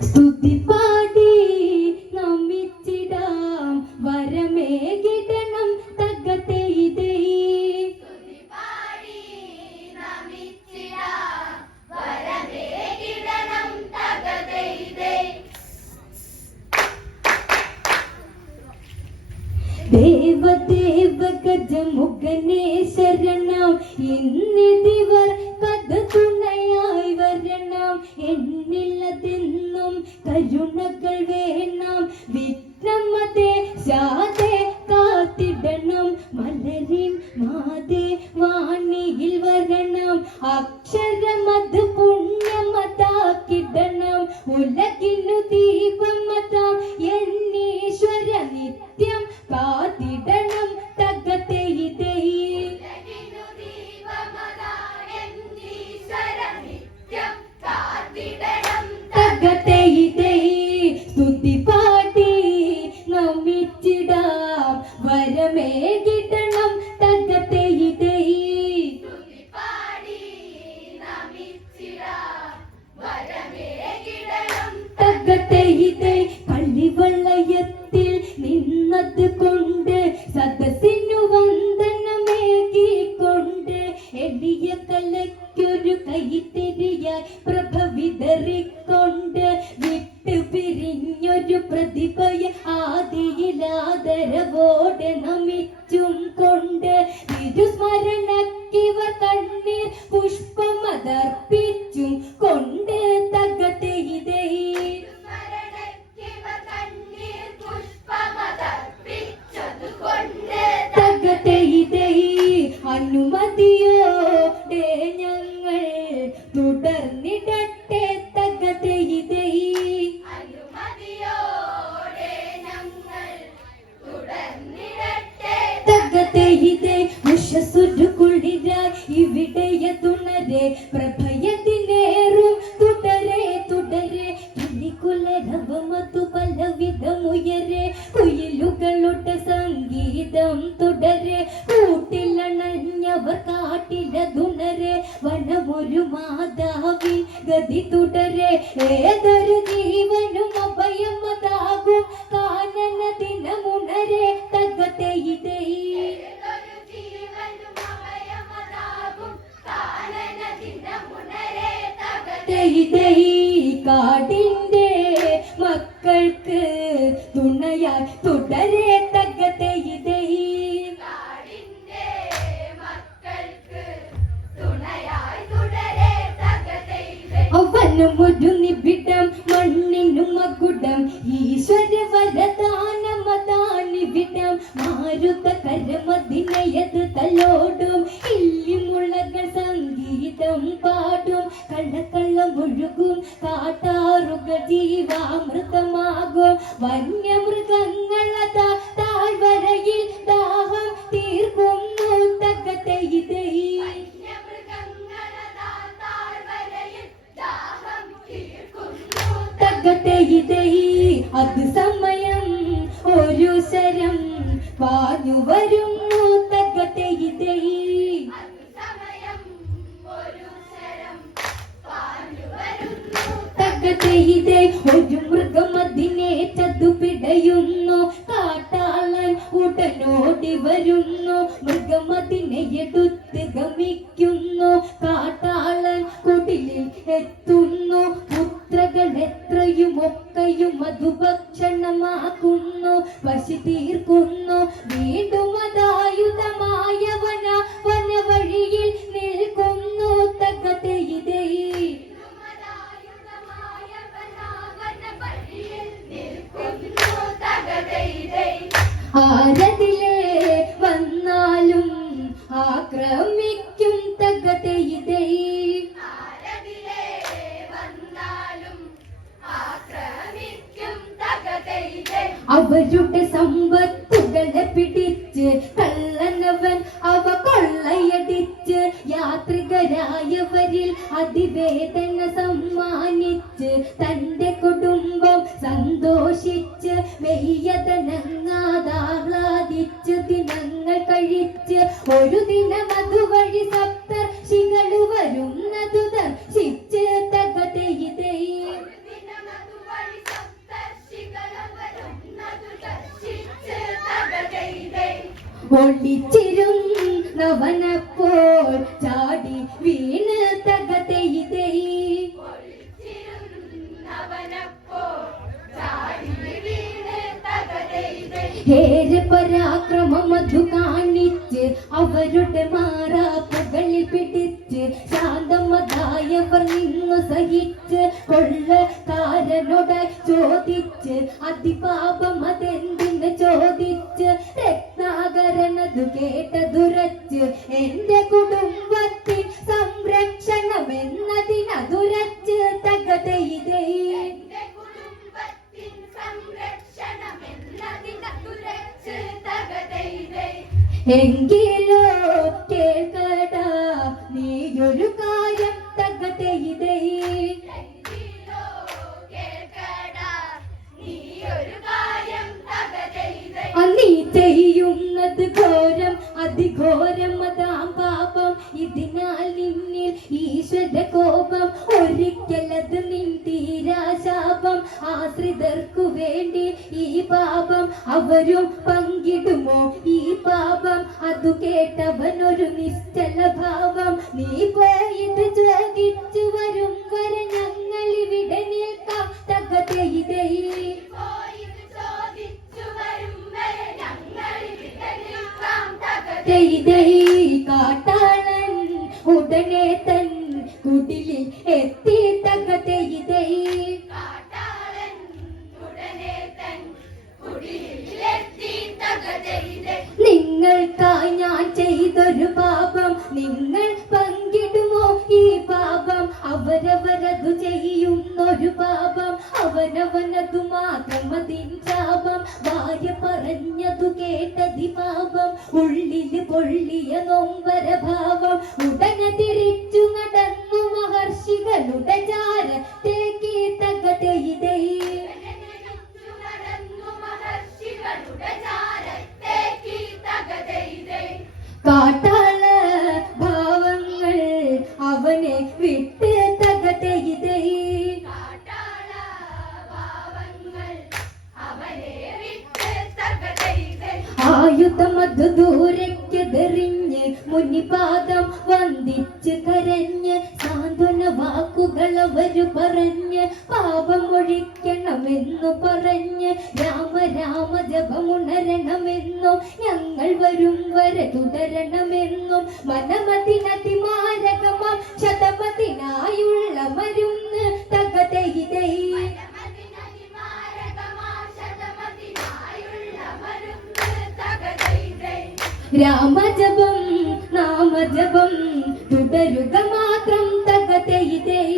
Tutti i Arjuna கல்வே ചെടിയ കലയ്ക്കൊരു കൈത്തെരിയായി അനുമതിയോടെ ഞങ്ങൾ തുടർന്നിടട്ടെ തകതയിതൈ തകതയിതൈ മുഷസുരു കുളിരായി ഇവിടെയ തുണരെ. പ്രഭയതിനേറും തുടരെ തുടരെ. കുലരവ മതു പലവിധമുയരെ കുയിലുകളുടെ സംഗീതം തുടരെ. അവർ കാട്ടിലതുണരെ വനമൊരു മാതാവിൽ ഗതി തുടരെ. ഏതൊരു ജീവനും ഓടി വരുന്നു മൃഗം അതിനെ എടുത്ത് ഗമിക്കുന്നു കാട്ടാളൻ കുടിലിൽ എത്തുന്നു പുത്രകൾ എത്രയും ഒക്കെയും അതു ഭക്ഷണമാക്കുന്നു പശി തീർക്കുന്നു വീണ്ടും അതായുധമായവന വനവഴിയിൽ നിൽക്കുന്നു തകതെയ്തേ ആരതി കുടുംബം സന്തോഷിച്ച് മെയ്യതനങ്ങാതാഹ്ലാദിച്ച് ദിനങ്ങൾ കഴിച്ച് ഒരു ദിനം ഏറെ പരാക്രമം അതു കാണിച്ച് അവരുടെ മാറാപ്പുകളിൽ പിടിച്ച് ശാന്തമതായവർ നിന്നു സഹിച്ച് കൊള്ളക്കാരനോട് ചോദിച്ച് അതിപാപം അതെന്തിന് ചോദിച്ച് രത്നാകരനതു കേട്ടതുരച്ച് എന്റെ കുടുംബത്തിൽ സംരക്ഷണം എന്നതിനതുരച്ച് എങ്കിലോ കേൾക്കട നീയൊരു കാര്യം തകതൈതൈ. നീ ചെയ്യുന്നത് ഘോരം അതിഘോരം അതാം പാപം. ഇതിനാൽ നിന്നിൽ ഈശ്വര കോപം ഒരിക്കലത് നിൻ തീരാശാപം ആശ്രിതർക്കു വേണ്ടി ഈ പാപം അവരും പങ്കിടുമോ? ഈ പാപം അതു കേട്ടവനൊരു നിശ്ചല ഭാവം. നീ പോയത് ചോദിച്ചു വരും. വരെ ഞങ്ങൾ ഇവിടെ നിൽക്കാം. തകതൈതൈ കാട്ടാളൻ ചോദിച്ചു മുന്നിപാദം വന്ദിച്ച് കരഞ്ഞ് സാന്ത്വന വാക്കുകൾ അവർ പറഞ്ഞ് പാപം ഒഴിക്കണമെന്നു പറഞ്ഞ് രാമ രാമ ജപമുണരണമെന്നും ഞങ്ങൾ വരും വരെ തുടരണമെന്നും മനമതിനതിമാരകമാം ശതമതിനായുള്ള മരുന്ന് രാമജപം നാമജപം. തുടരുക മാത്രം തകതൈതൈ.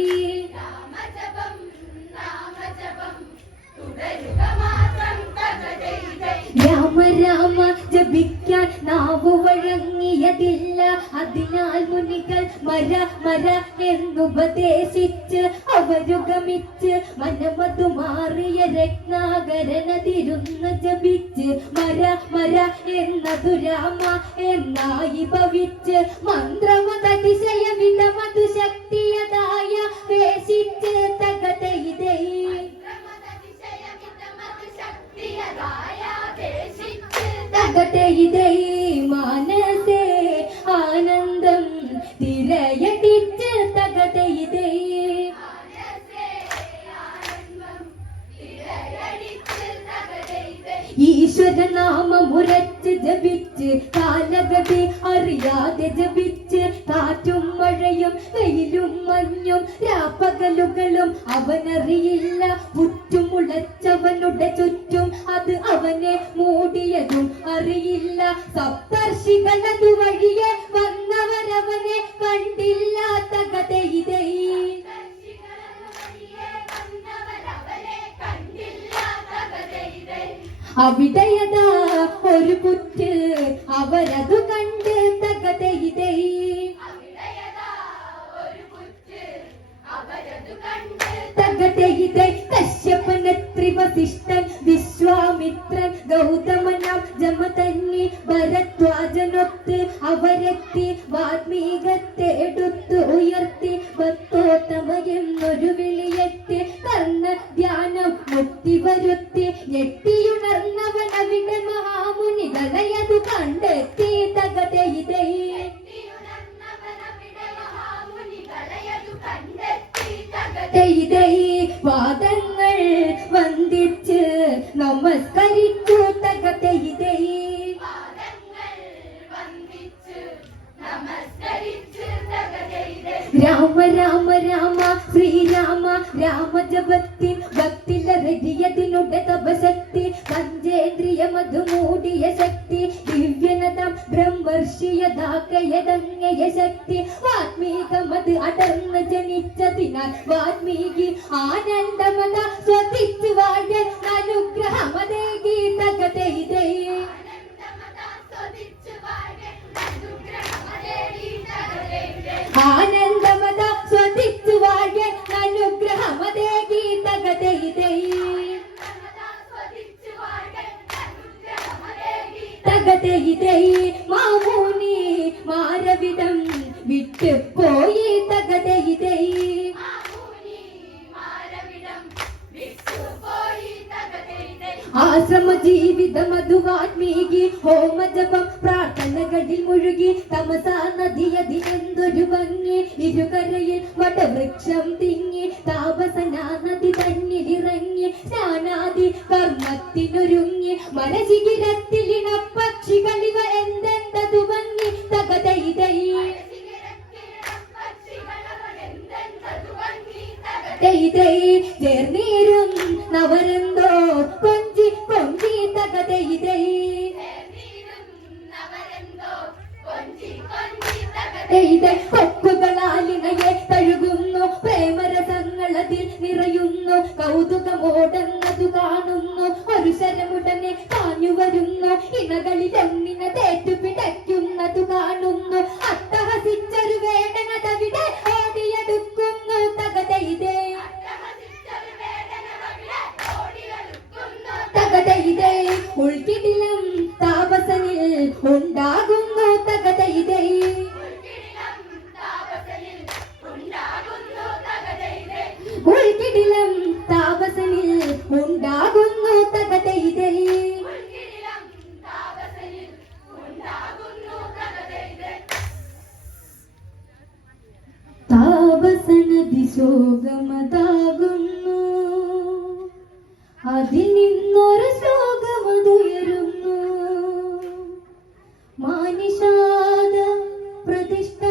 രാമ രാമ ജപിക്കാൻ നാവു വഴങ്ങിയതില്ല. അതിനാൽ മുനികൾ മര മര എന്നുപദേശിച്ച് അവരുഗമിച്ച് മനമതു മാറിയ രത്നാകരനതിരുന്ന് ജപിച്ച് മര ദുരാമ എന്നായി ഭവിച്ച് മന്ത്രമതതിശയമിതമതു ജപിച്ച് കാലഗതി അറിയാതെ ജപിച്ച് കാറ്റും മഴയും വെയിലും മഞ്ഞും രാപ്പകലുകളും അവനറിയില്ല പുറ്റുമുളച്ചവനുടെ ചുറ്റും അത് അവനെ മൂടിയതും അറിയില്ല സപ്തർഷികൾ അതുവഴിയെ വന്നവരവനെ കണ്ടില്ലാത്ത കഥയിതേ വഴിയെ. അവിടയതാ ഒരു പുറ്റ് അവരതു കണ്ട് തകതയിതേ തകതൈതൈ കശ്യപനത്രി വസിഷ്ഠൻ വിശ്വാമിത്രൻ ഗൗതമനാം ജമതന്നി ഭരദ്വാജനൊത്ത് അവരെത്തി വാത്മീകത്തെ എടുത്തു ഉയർത്തി ഭക്തോത്തമയെന്നൊരു വിളിയെത്തി കർണ ധ്യാനം മുക്തി വരുത്തി ഞെട്ടിയുണർന്നവൻ രാമജപത്തിൻ ഭക്തിലരകിയതിനുടെ തപശക്തി പഞ്ചേന്ദ്രിയ മധുമൂടിയ ശക്തി ദിവ്യനതം ബ്രഹ്മർഷിയതാക്കയതങ്ങയ ശക്തി. വാത്മീകമത് അടർന്ന് ജനിച്ചതിനാൽ വാത്മീകി ആനന്ദമത സ്വതിച്ചു വാഴൽ അനുഗ്രഹമതേകി തകതൈതൈ. ആനന്ദമത സ്വതിച്ചു ഗംഗയിൽ വടവൃക്ഷം തിങ്ങി താപസനാ നദി തന്നിലിറങ്ങി നാനാദി കർമ്മത്തിനൊരുങ്ങി മനചികിരത്തി കൊതുകമോടങ്ങ tristeza.